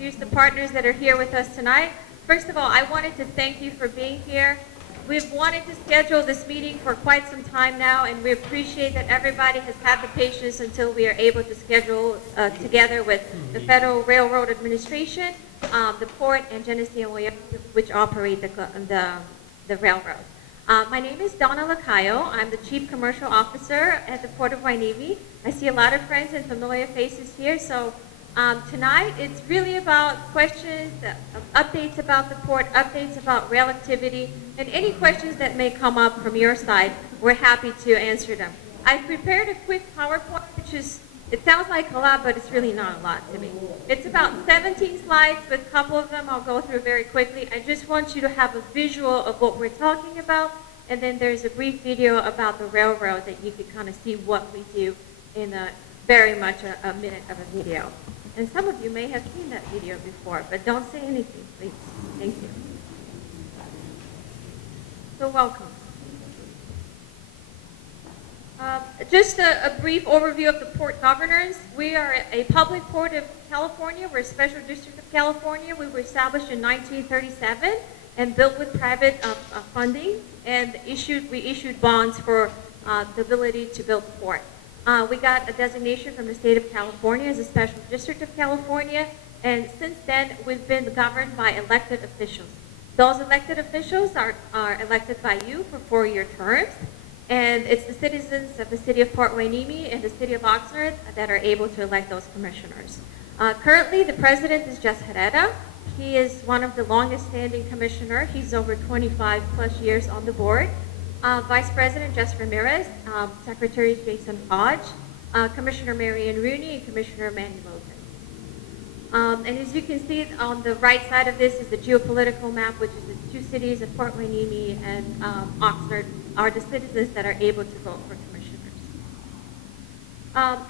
Introduce the partners that are here with us tonight. First of all, I wanted to thank you for being here. We've wanted to schedule this meeting for quite some time now, and we appreciate that everybody has had the patience until we are able to schedule together with the Federal Railroad Administration, the port, and Genesee & Wyoming, which operate the railroad. My name is Donna Lacayo. I'm the Chief Commercial Officer at the Port of Hueneme. I see a lot of friends and familiar faces here, so tonight, it's really about questions, updates about the port, updates about rail activity, and any questions that may come up from your side, we're happy to answer them. I've prepared a quick PowerPoint, it sounds like a lot, but it's really not a lot to me. It's about 17 slides, but a couple of them I'll go through very quickly. I just want you to have a visual of what we're talking about, and then there's a brief video about the railroad that you can kind of see what we do in very much a minute of a video. And some of you may have seen that video before, but don't say anything, please. Thank you. So welcome. Just a brief overview of the port governance. We are a public port of California. We're a special district of California. We were established in 1937 and built with private funding, and we issued bonds for the ability to build the port. We got a designation from the state of California as a special district of California, and since then we've been governed by elected officials. Those elected officials are elected by you for 4-year terms, and it's the citizens of the city of Port Hueneme and the city of Oxnard that are able to elect those commissioners. Currently, the president is Jess Herrera. He is one of the longest standing commissioner. He's over 25 plus years on the board. Vice President Jess Ramirez, Secretary Jason Hodge, Commissioner Marian Rooney, and Commissioner Manny Logan. And as you can see on the right side of this is the geopolitical map, which is the two cities of Port Hueneme and Oxnard are the citizens that are able to vote for commissioners.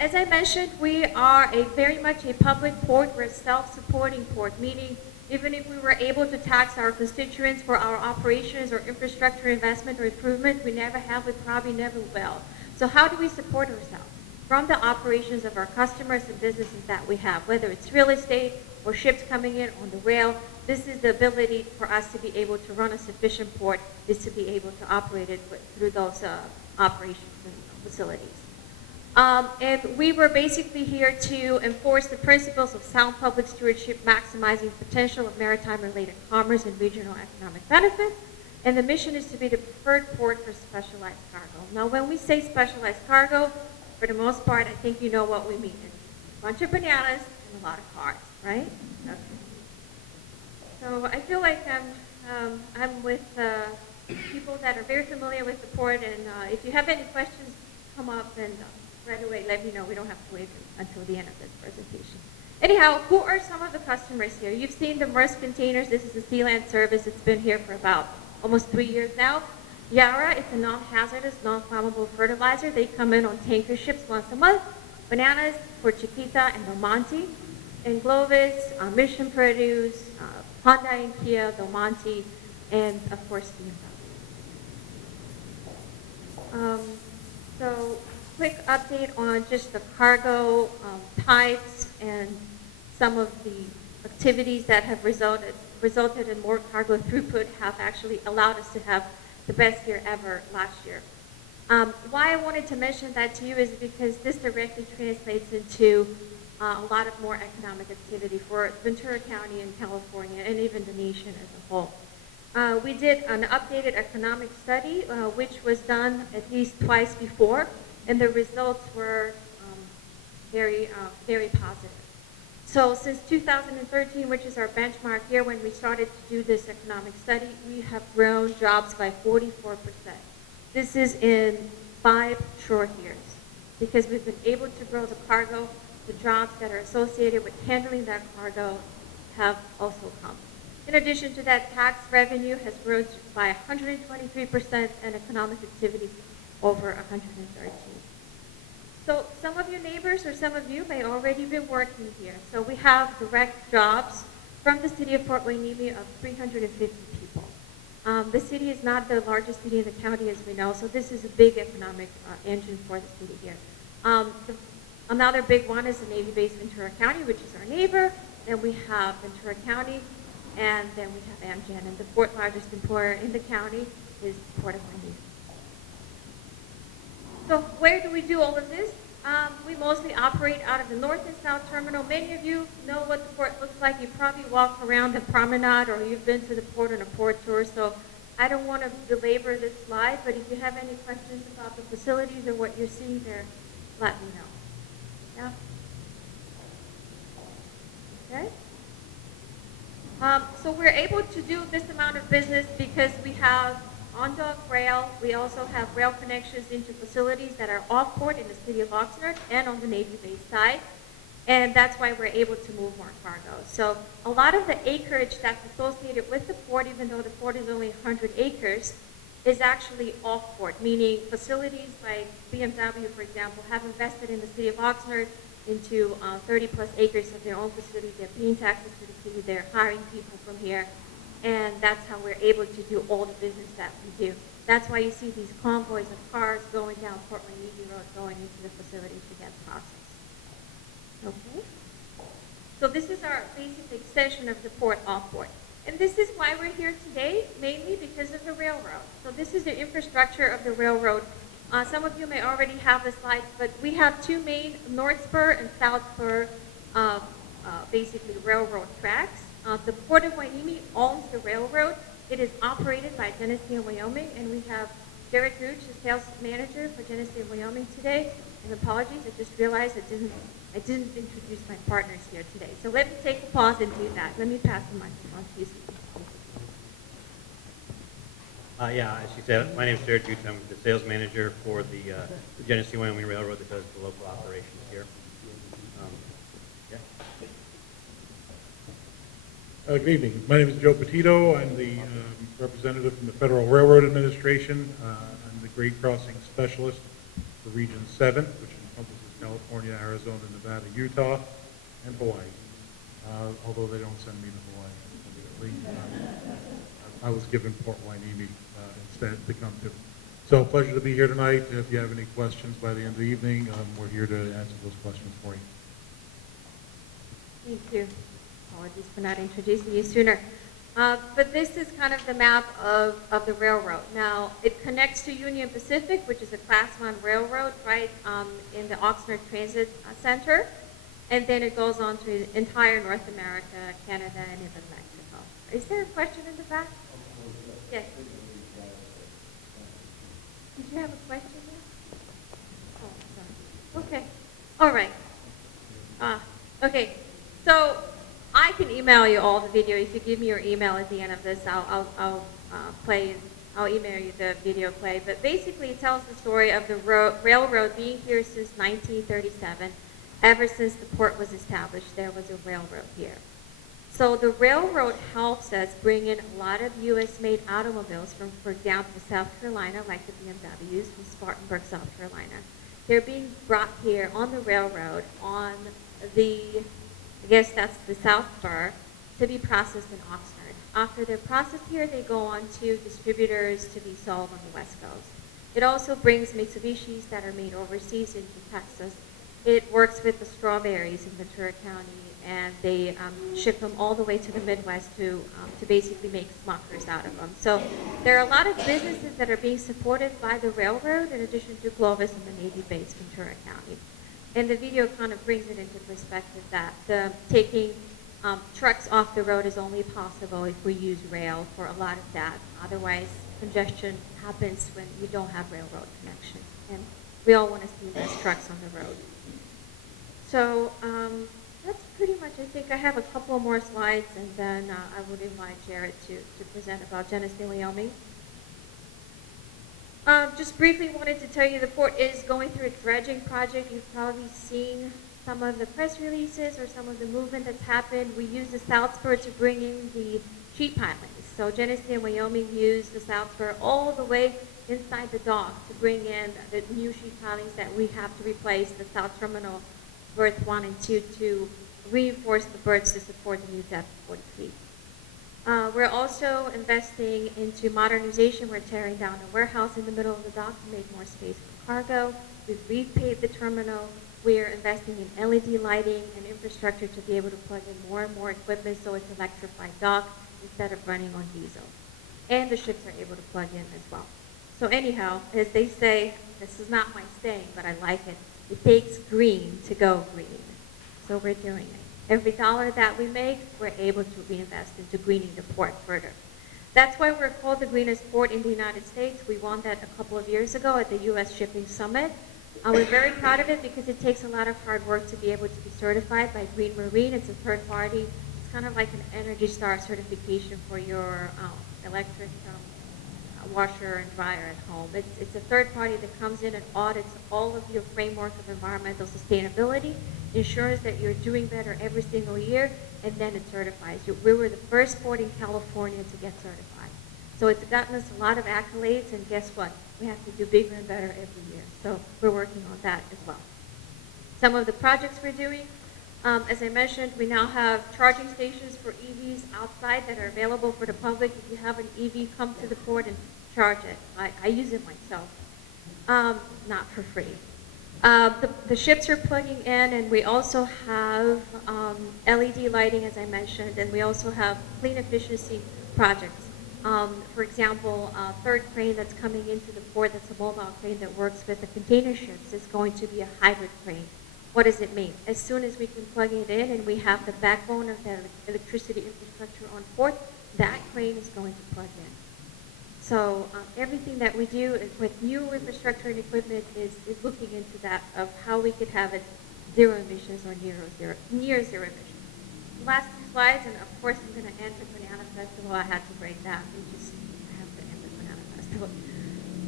As I mentioned, we are very much a public port. We're a self-supporting port, meaning even if we were able to tax our constituents for our operations or infrastructure investment or improvement, we never have, we probably never will. So how do we support ourselves? From the operations of our customers and businesses that we have, whether it's real estate or ships coming in on the rail, this is the ability for us to be able to run a sufficient port, is to be able to operate it through those operations and facilities. And we were basically here to enforce the principles of sound public stewardship, maximizing potential of maritime-related commerce and regional economic benefits. And the mission is to be the preferred port for specialized cargo. Now, when we say specialized cargo, for the most part, I think you know what we mean. It's a bunch of bananas and a lot of cars, right? Okay. So I feel like I'm with people that are very familiar with the port, and if you have any questions, come up and right away, let me know. We don't have to wait until the end of this presentation. Anyhow, who are some of the customers here? You've seen the Maersk containers. This is a Sealand service. It's been here for about almost 3 years now. Yara, it's a non-hazardous, non-flammable fertilizer. They come in on tanker ships once a month. Bananas for Chiquita and Del Monte. And Glovis, Mission Produce, Honda and Kia, Del Monte, and of course, BMW. So, quick update on just the cargo types and some of the activities that have resulted in more cargo throughput have actually allowed us to have the best year ever last year. Why I wanted to mention that to you is because this directly translates into a lot of more economic activity for Ventura County in California and even the nation as a whole. We did an updated economic study, which was done at least twice before, and the results were very positive. So since 2013, which is our benchmark year when we started to do this economic study, we have grown jobs by 44%. This is in 5 short years, because we've been able to grow the cargo. The jobs that are associated with handling that cargo have also come. In addition to that, tax revenue has grown by 123% and economic activity over 113%. So some of your neighbors or some of you may already be working here. So we have direct jobs from the city of Port Hueneme of 350 people. The city is not the largest city in the county, as we know, so this is a big economic engine for the city here. Another big one is the Navy base Ventura County, which is our neighbor. then we have Ventura County, and then we have Amgen. And the fourth largest employer in the county is Port of Miami. So where do we do all of this? We mostly operate out of the north and south terminal. Many of you know what the port looks like. You probably walk around the promenade or you've been to the port on a port tour. So I don't want to belabor this slide, but if you have any questions about the facilities or what you're seeing there, let me know. Yeah? Okay. So we're able to do this amount of business because we have on-dock rail. We also have rail connections into facilities that are off-port in the city of Oxnard and on the Navy base side. And that's why we're able to move more cargo. So a lot of the acreage that's associated with the port, even though the port is only 100 acres, is actually off-port, meaning facilities like BMW, for example, have invested in the city of Oxnard into 30-plus acres of their own facility. They're paying taxes to the city. They're hiring people from here. And that's how we're able to do all the business that we do. That's why you see these convoys of cars going down Port Miami Road, going into the facility to get processed. Okay? So this is our basic extension of the port off-port. And this is why we're here today, mainly because of the railroad. So this is the infrastructure of the railroad. Some of you may already have the slides, but we have two main North Spur and South Spur, basically railroad tracks. The Port of Hueneme owns the railroad. It is operated by Genesee & Wyoming, and we have Derek Gooch, the sales manager for Genesee & Wyoming today. And apologies, I just realized I didn't introduce my partners here today. So let me take a pause and do that. Let me pass the microphone to you. Yeah, as she said, my name is Derek Gooch. I'm the sales manager for the Genesee & Wyoming Railroad that does the local operations here. Good evening. My name is Joe Petito. I'm the representative from the Federal Railroad Administration. I'm the grade crossing specialist for Region 7, which encompasses California, Arizona, Nevada, Utah, and Hawaii. Although they don't send me to Hawaii, I was given Port Hueneme instead to come to. So pleasure to be here tonight. If you have any questions by the end of the evening, we're here to answer those questions for you. Thank you. Apologies for not introducing you sooner. But this is kind of the map of the railroad. Now, it connects to Union Pacific, which is a Class 1 railroad, right in the Oxnard Transit Center. And then it goes on to the entire North America, Canada, and even Mexico. Is there a question in the back? Yes. Did you have a question there? Oh, sorry. Okay. All right. Okay. So I can email you all the video. If you give me your email at the end of this, I'll email you the video play. But basically, it tells the story of the railroad being here since 1937. Ever since the port was established, there was a railroad here. So the railroad helps us bring in a lot of U.S.-made automobiles from, for example, South Carolina, like the BMWs from Spartanburg, South Carolina. They're being brought here on the railroad on the, I guess that's the South Spur, to be processed in Oxnard. After they're processed here, they go on to distributors to be sold on the West Coast. It also brings Mitsubishis that are made overseas into Texas. It works with the strawberries in Ventura County, and they ship them all the way to the Midwest to basically make Smuckers out of them. So there are a lot of businesses that are being supported by the railroad in addition to Clovis and the Navy base, Ventura County. And the video kind of brings it into perspective that taking trucks off the road is only possible if we use rail for a lot of that. Otherwise, congestion happens when we don't have railroad connection. And we all want to see less trucks on the road. So that's pretty much, I think I have a couple more slides, and then I would invite Jared to present about Genesee, Wyoming. Just briefly wanted to tell you the port is going through a dredging project. You've probably seen some of the press releases or some of the movement that's happened. We use the South Spur to bring in the sheet pilings. So Genesee and Wyoming use the South Spur all the way inside the dock to bring in the new sheet pilings that we have to replace the South Terminal berth 1 and 2 to reinforce the berths to support the new depth of 40 feet. We're also investing into modernization. We're tearing down a warehouse in the middle of the dock to make more space for cargo. We've repaved the terminal. We're investing in LED lighting and infrastructure to be able to plug in more and more equipment so it's electrified dock instead of running on diesel. And the ships are able to plug in as well. So anyhow, as they say, this is not my saying, but I like it. It takes green to go green. So we're doing it. Every dollar that we make, we're able to reinvest into greening the port further. That's why we're called the greenest port in the United States. We won that a couple of years ago at the U.S. Shipping Summit. We're very proud of it because it takes a lot of hard work to be able to be certified by Green Marine. It's a third party. It's kind of like an Energy Star certification for your electric washer and dryer at home. It's a third party that comes in and audits all of your framework of environmental sustainability, ensures that you're doing better every single year, and then it certifies you. We were the first port in California to get certified. So it's gotten us a lot of accolades, and guess what? We have to do bigger and better every year. So we're working on that as well. Some of the projects we're doing, as I mentioned, we now have charging stations for EVs outside that are available for the public. If you have an EV, come to the port and charge it. I use it myself, not for free. The ships are plugging in, and we also have LED lighting, as I mentioned, and we also have clean efficiency projects. For example, a third crane that's coming into the port, that's a mobile crane that works with the container ships, is going to be a hybrid crane. What does it mean? As soon as we can plug it in and we have the backbone of the electricity infrastructure on port, that crane is going to plug in. So everything that we do with new infrastructure and equipment is looking into that, of how we could have it zero emissions or near zero emissions. Last two slides, and of course I'm going to end with Banana Festival. I had to break that. I have to end with Banana Festival.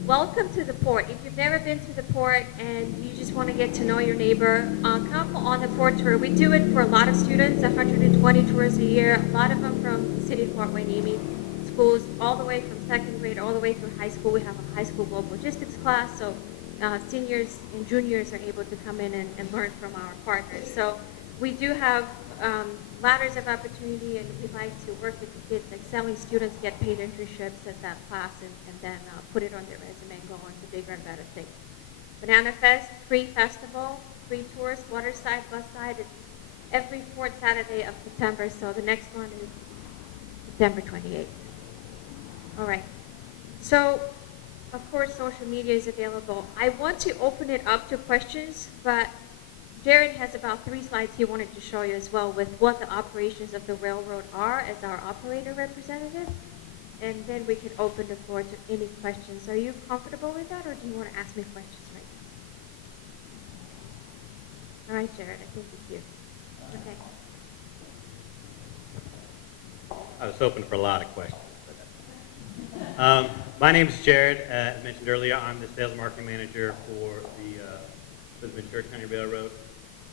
Welcome to the port. If you've never been to the port and you just want to get to know your neighbor, come on the port tour. We do it for a lot of students, 120 tours a year, a lot of them from the city of Port Hueneme, schools all the way from second grade all the way through high school. We have a high school global logistics class, so seniors and juniors are able to come in and learn from our partners. So we do have ladders of opportunity, and we like to work with the kids, like selling students get paid internships at that class, and then put it on their resume and go on to bigger and better things. Banana Fest, free festival, free tours, waterside, bus side. It's every fourth Saturday of September, so the next one is September 28th. All right. So, of course, social media is available. I want to open it up to questions, but Jared has about 3 slides he wanted to show you as well with what the operations of the railroad are as our operator representative. And then we can open the floor to any questions. Are you comfortable with that, or do you want to ask me questions right now? All right, Jared, I think it's you. Okay. I was hoping for a lot of questions. My name is Jared. As mentioned earlier, I'm the sales marketing manager for the Ventura County Railroad.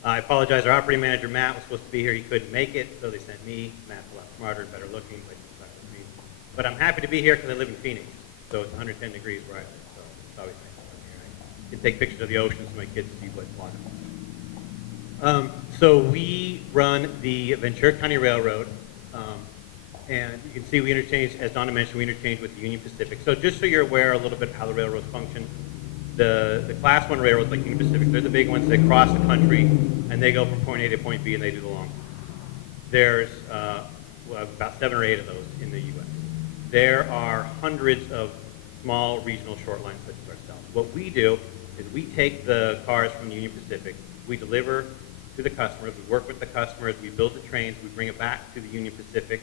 I apologize. Our operating manager, Matt, was supposed to be here. He couldn't make it, so they sent me. Matt's a lot smarter and better looking, but he's stuck with me. But I'm happy to be here because I live in Phoenix, so it's 110 degrees where I live, so it's always nice to come here. I can take pictures of the ocean so my kids see what's water. So we run the Ventura County Railroad, and you can see we interchange, as Donna mentioned, we interchange with the Union Pacific. So just so you're aware a little bit how the railroads function, the Class 1 railroads like Union Pacific, they're the big ones. They cross the country, and they go from point A to point B, and they do the long. There's about 7 or 8 of those in the U.S. There are hundreds of small regional short lines such as ourselves. What we do is we take the cars from Union Pacific, we deliver to the customers, we work with the customers, we build the trains, we bring it back to the Union Pacific,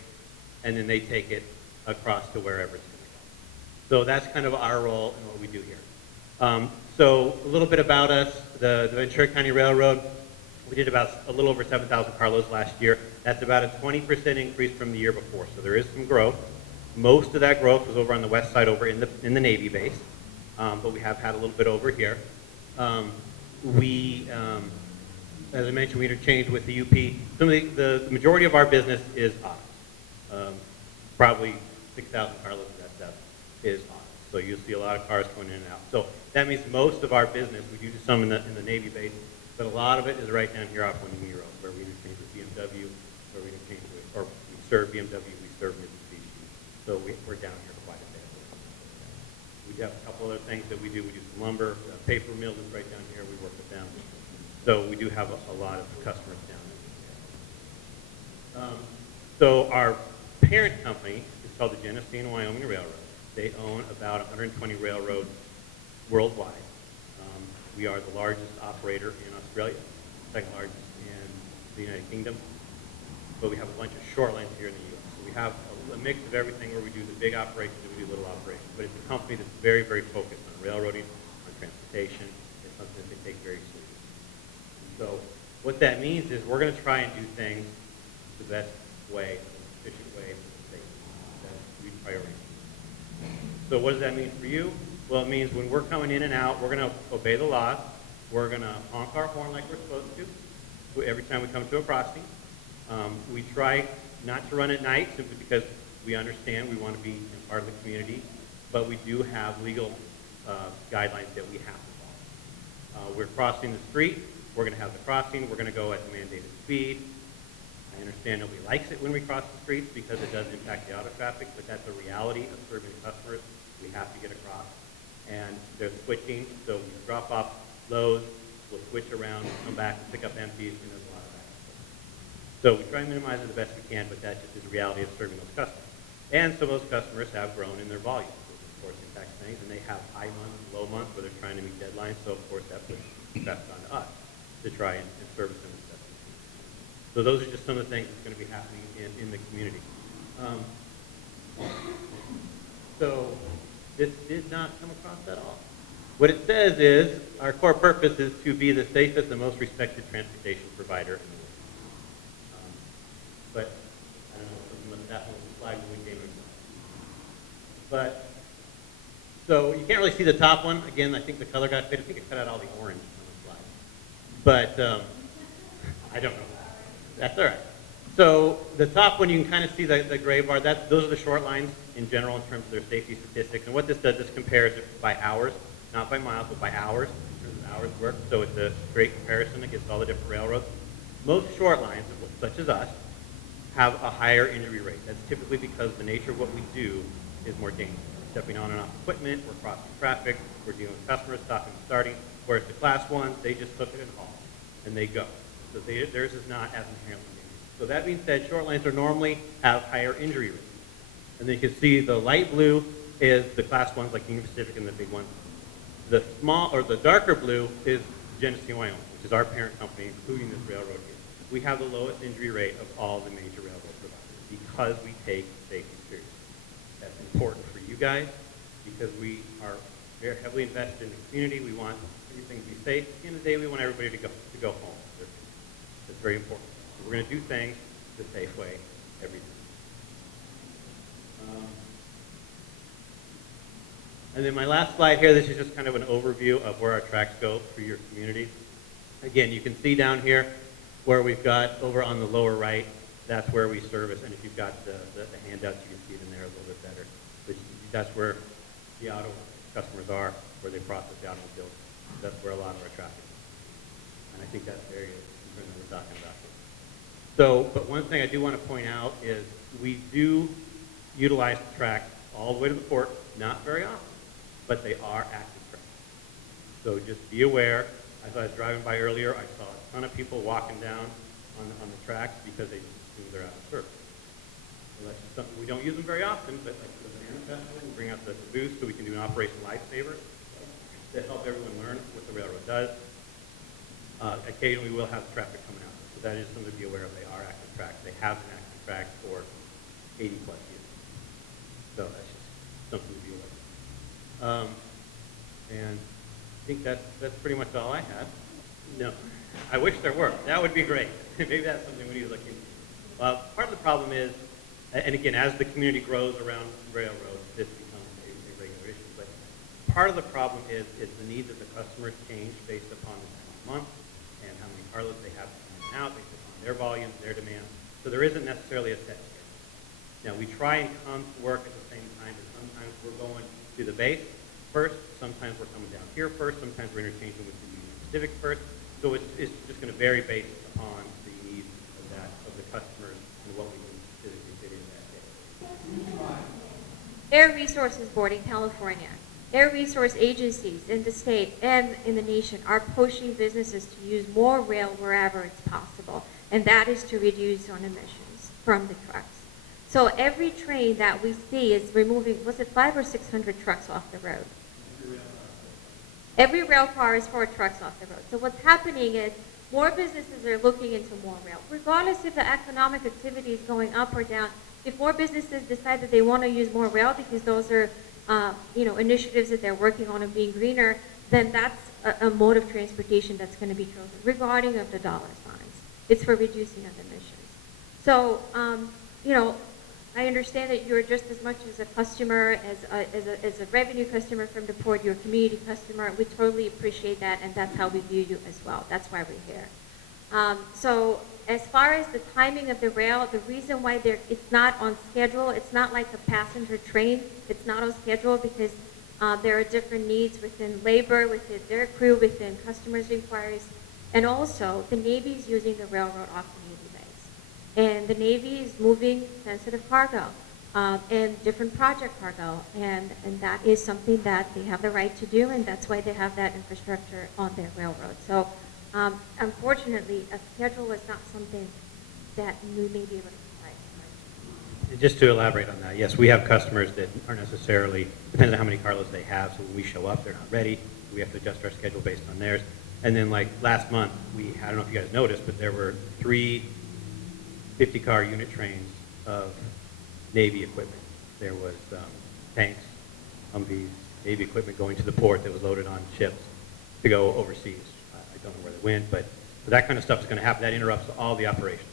and then they take it across to wherever it's going to go. So that's kind of our role and what we do here. So a little bit about us, the Ventura County Railroad, we did about a little over 7,000 carloads last year. That's about a 20% increase from the year before, so there is some growth. Most of that growth was over on the west side, over in the Navy base, but we have had a little bit over here. As I mentioned, we interchange with the UP. The majority of our business is autos. Probably 6,000 carloads of that stuff is autos. So you'll see a lot of cars going in and out. So that means most of our business, we do some in the Navy base, but a lot of it is right down here off Hueneme Road, where we interchange with BMW, where we interchange with, or we serve BMW, we serve Mitsubishi. So we're down here quite a bit. We have a couple other things that we do. We do some lumber, paper mill is right down here. We work with them. So we do have a lot of customers down there. So our parent company is called the Genesee and Wyoming Railroad. They own about 120 railroads worldwide. We are the largest operator in Australia, second largest in the United Kingdom, but we have a bunch of short lines here in the U.S. So we have a mix of everything where we do the big operations and we do little operations. But it's a company that's very, very focused on railroading, on transportation. It's something that they take very seriously. And so what that means is we're going to try and do things the best way, the most efficient way, the safest. That's the priority. So what does that mean for you? Well, it means when we're coming in and out, we're going to obey the laws. We're going to honk our horn like we're supposed to every time we come to a crossing. We try not to run at night simply because we understand we want to be part of the community, but we do have legal guidelines that we have to follow. We're crossing the street. We're going to have the crossing. We're going to go at the mandated speed. I understand nobody likes it when we cross the streets because it does impact the auto traffic, but that's a reality of serving customers. We have to get across. And there's switching, so we drop off loads, we'll switch around, come back and pick up empties, and there's a lot of that. So we try and minimize it the best we can, but that just is the reality of serving those customers. And some of those customers have grown in their volume, which of course impacts things, and they have high months, low months, where they're trying to meet deadlines, so of course that puts stress on us to try and service them as best we can. So those are just some of the things that's going to be happening in the community. So this did not come across at all. What it says is our core purpose is to be the safest and most respected transportation provider in the world. But I don't know, that was the slide when we came in. But so you can't really see the top one. Again, I think the color got faded. I think it cut out all the orange on the slide. But I don't know. That's all right. So the top one, you can kind of see the gray bar. Those are the short lines in general in terms of their safety statistics. And what this does, this compares it by hours, not by miles, but by hours, in terms of hours worked. So it's a straight comparison against all the different railroads. Most short lines, such as us, have a higher injury rate. That's typically because the nature of what we do is more dangerous. We're stepping on and off equipment, we're crossing traffic, we're dealing with customers, stopping and starting. Whereas the class ones, they just hook it and haul, and they go. So theirs is not as inherently dangerous. So that being said, short lines are normally have higher injury rates. And then you can see the light blue is the class ones like Union Pacific and the big ones. The small or the darker blue is Genesee, Wyoming, which is our parent company, including this railroad here. We have the lowest injury rate of all the major railroad providers because we take safety seriously. That's important for you guys because we are very heavily invested in the community. We want everything to be safe. At the end of the day, we want everybody to go home. That's very important. So we're going to do things the safe way every time. And then my last slide here, this is just kind of an overview of where our tracks go through your communities. Again, you can see down here where we've got over on the lower right, that's where we service. And if you've got the handouts, you can see it in there a little bit better. But that's where the auto customers are, where they process the automobiles. That's where a lot of our traffic is. And I think that's the area that we're talking about here. So, but one thing I do want to point out is we do utilize the tracks all the way to the port, not very often, but they are active tracks. So just be aware. As I was driving by earlier, I saw a ton of people walking down on the tracks because they just assume they're out of service. So that's just something we don't use them very often, but like the Banana Festival, we bring out the booth so we can do an Operation Lifesaver to help everyone learn what the railroad does. Occasionally we'll have traffic coming out. So that is something to be aware of. They are active tracks. They have been active tracks for 80 plus years. So that's just something to be aware of. And I think that's pretty much all I had. No, I wish there were. That would be great. Maybe that's something we need to look into. Part of the problem is, and again, as the community grows around railroads, this becomes a regular issue. But part of the problem is the needs of the customers change based upon the time of month and how many carloads they have coming out based upon their volumes, their demands. So there isn't necessarily a set schedule. Now, we try and come to work at the same time, but sometimes we're going to the base first, sometimes we're coming down here first, sometimes we're interchanging with the Union Pacific first. So it's just going to vary based upon the needs of the customers and what we can physically fit in that day. Air Resources Board in California. air resource agencies in the state and in the nation are pushing businesses to use more rail wherever it's possible, and that is to reduce on emissions from the trucks. So every train that we see is removing, was it 500 or 600 trucks off the road? Every rail car is 4 trucks off the road. So what's happening is more businesses are looking into more rail. Regardless if the economic activity is going up or down, if more businesses decide that they want to use more rail because those are initiatives that they're working on and being greener, then that's a mode of transportation that's going to be chosen, regarding of the dollar signs. It's for reducing of emissions. So, I understand that you're just as much as a customer, as a revenue customer from the port, you're a community customer. We totally appreciate that, and that's how we view you as well. That's why we're here. So as far as the timing of the rail, the reason why it's not on schedule, it's not like a passenger train. It's not on schedule because there are different needs within labor, within their crew, within customers' inquiries, and also the Navy is using the railroad off the Navy base. And the Navy is moving sensitive cargo and different project cargo, and that is something that they have the right to do, and that's why they have that infrastructure on their railroad. So unfortunately, a schedule is not something that we may be able to provide. And just to elaborate on that, yes, we have customers that aren't necessarily, depends on how many carloads they have, so when we show up, they're not ready. We have to adjust our schedule based on theirs. And then like last month, I don't know if you guys noticed, but there were 3 50-car unit trains of Navy equipment. There was tanks, Humvees, Navy equipment going to the port that was loaded on ships to go overseas. I don't know where they went, but that kind of stuff is going to happen. That interrupts all the operations.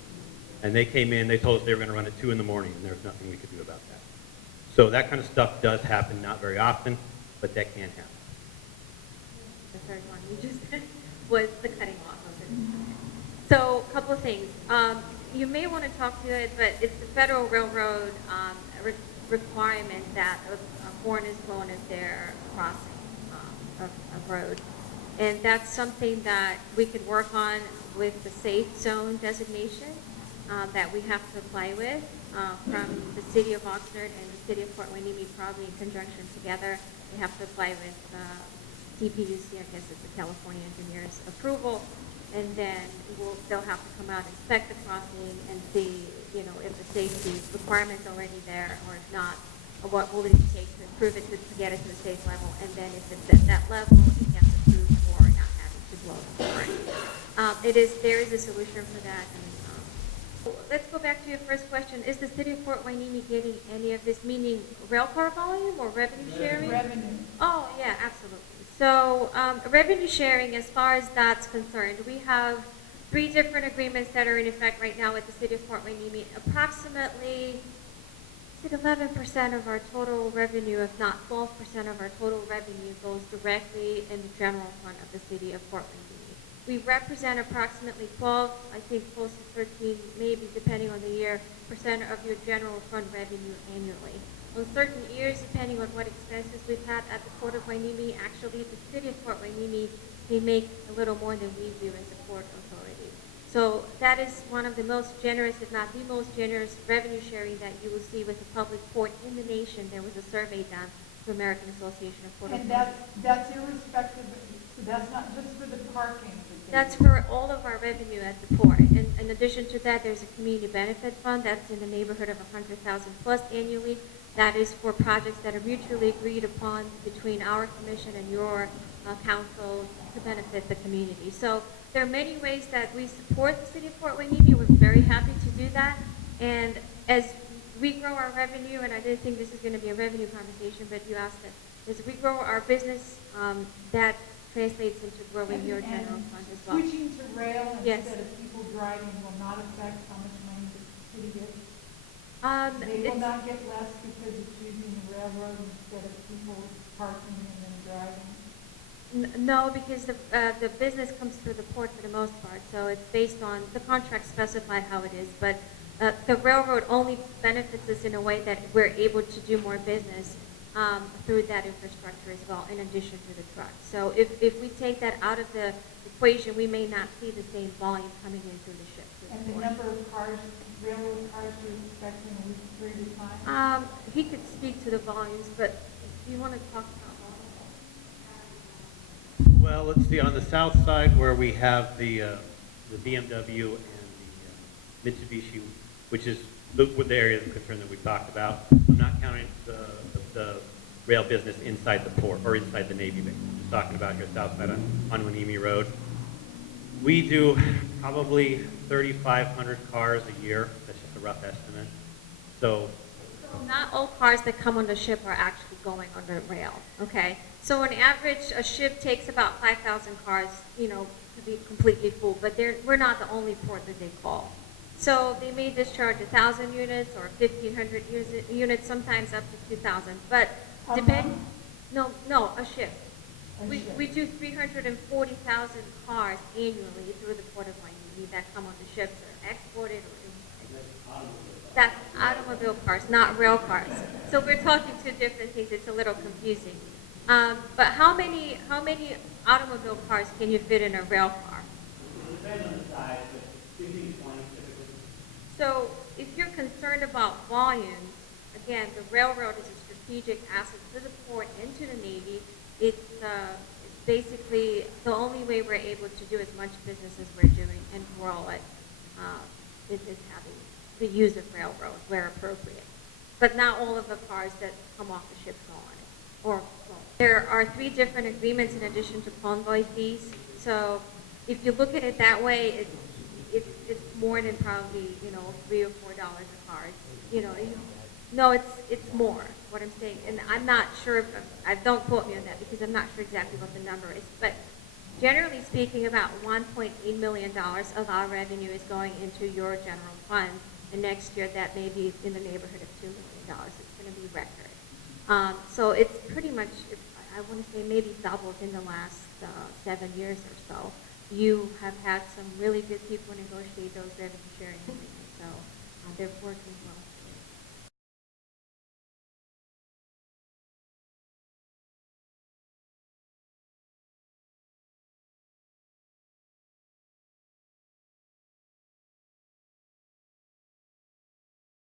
And they came in, they told us they were going to run at 2 in the morning, and there was nothing we could do about that. So that kind of stuff does happen, not very often, but that can happen. The third one you just said was the cutting off of it. So a couple of things. You may want to talk to it, but it's the Federal Railroad requirement that a horn is blown if they're crossing a road. And that's something that we could work on with the safe zone designation that we have to apply with from the city of Oxnard and the city of Fort Hueneme, probably in conjunction together. They have to apply with CPUC, I guess it's the California Engineers approval, and then they'll have to come out, inspect the crossing, and see, if the safety requirement's already there, or if not, or what will it take to improve it to get it to the safe level, and then if it's at that level, it gets approved for not having to blow the horn. There is a solution for that. And, let's go back to your first question. Is the city of Fort Hueneme getting any of this, meaning railcar volume or revenue sharing? Revenue. Oh, yeah, absolutely. So revenue sharing, as far as that's concerned, we have 3 different agreements that are in effect right now with the city of Fort Hueneme. Approximately 11% of our total revenue, if not 12% of our total revenue, goes directly in the general fund of the city of Fort Hueneme. We represent approximately 12, I think close to 13, maybe depending on the year, percent of your general fund revenue annually. On certain years, depending on what expenses we've had at the Port of Hueneme, actually the city of Fort Hueneme may make a little more than we do as a port authority. So that is one of the most generous, if not the most generous, revenue sharing that you will see with a public port in the nation. There was a survey done to American Association of Port And Authorities. that's irrespective, so that's not just for the parking. That's for all of our revenue at the port. In addition to that, there's a community benefit fund that's in the neighborhood of $100,000 plus annually. That is for projects that are mutually agreed upon between our commission and your council to benefit the community. So there are many ways that we support the city of Fort Hueneme. We're very happy to do that. And as we grow our revenue, and I didn't think this is going to be a revenue conversation, but you asked it, as we grow our business, that translates into growing your general fund as well. Switching to rail Yes. instead of people driving will not affect how much money the city gets. They will It's- not get less because it's using the railroad instead of people parking and then driving. No, because the business comes through the port for the most part, so it's based on, the contract specified how it is, but the railroad only benefits us in a way that we're able to do more business through that infrastructure as well, in addition to the truck. So if we take that out of the equation, we may not see the same volume coming in through the ship. Through And the the port. number of cars, railroad cars you're expecting in a week's period of time? He could speak to the volumes, but do you want to talk about volumes? Well, let's see, on the south side where we have the BMW and the Mitsubishi, which is the area of concern that we talked about. I'm not counting the rail business inside the port or inside the Navy base. I'm just talking about here south side on Wanimi Road. We do probably 3,500 cars a year. That's just a rough estimate. So So not all cars that come on the ship are actually going on the rail, okay? So on average, a ship takes about 5,000 cars, to be completely full, but we're not the only port that they call. So they may discharge 1,000 units or 1,500 units, sometimes up to 2,000, but A depend. month? No, a ship. A We, ship. we do 340,000 cars annually through the port of Miami that come on the ships or exported or imported. That's automobile cars, not rail cars. So we're talking two different things. It's a little confusing. But how many automobile cars can you fit in a rail car? it depends on the size, but 15 to 20 typically. So if you're concerned about volume, again, the railroad is a strategic asset to the port and to the Navy. It's basically the only way we're able to do as much business as we're doing and grow it is having the use of railroad where appropriate. But not all of the cars that come off the ships go on it. Well, there are 3 different agreements in addition to convoy fees. So if you look at it that way, it's more than probably, $3 or $4 a car. No, it's more, what I'm saying. And I'm not sure, don't quote me on that because I'm not sure exactly what the number is. But generally speaking, about $1.8 million of our revenue is going into your general fund. And next year, that may be in the neighborhood of $2 million. It's going to be record. So it's pretty much, I want to say maybe doubled in the last 7 years or so. You have had some really good people negotiate those revenue sharing agreements. So they're working well.